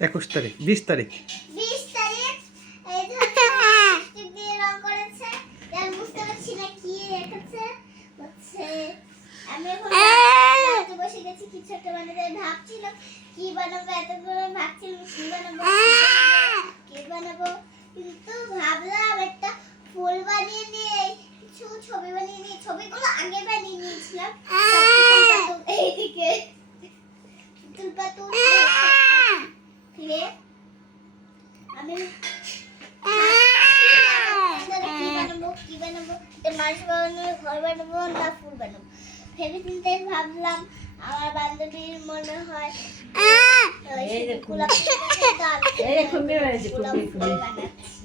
21 তারিখ 20 তারিখ 20 তারিখ এই লিপস্টিক দিয়ে রং করেছে। আর বুঝতে পারছি না কি রেখেছে হচ্ছে। আমি এখন রাতে বসে গেছি কিছু একটা বানাতে ভাবছিলাম কি বানাবো, এতগুলো ভাবছিলাম কি বানাবো কিন্তু ভাবলাম একটা ফুল বানিয়ে নিয়ে কিছু ছবি বানিয়ে নিয়ে ছবিগুলো আগে বানিয়ে নিয়েছিলাম। এইদিকে তুল পাতুল ফিরে আমি কি বানাবো মানুষ বানাবো, ঘর বানাবো না ফুল বানাবো ভেবে চিন্তে ভাবলাম। আমার বান্ধবীর মনে হয় গোলাপ ফুল বানাচ্ছি।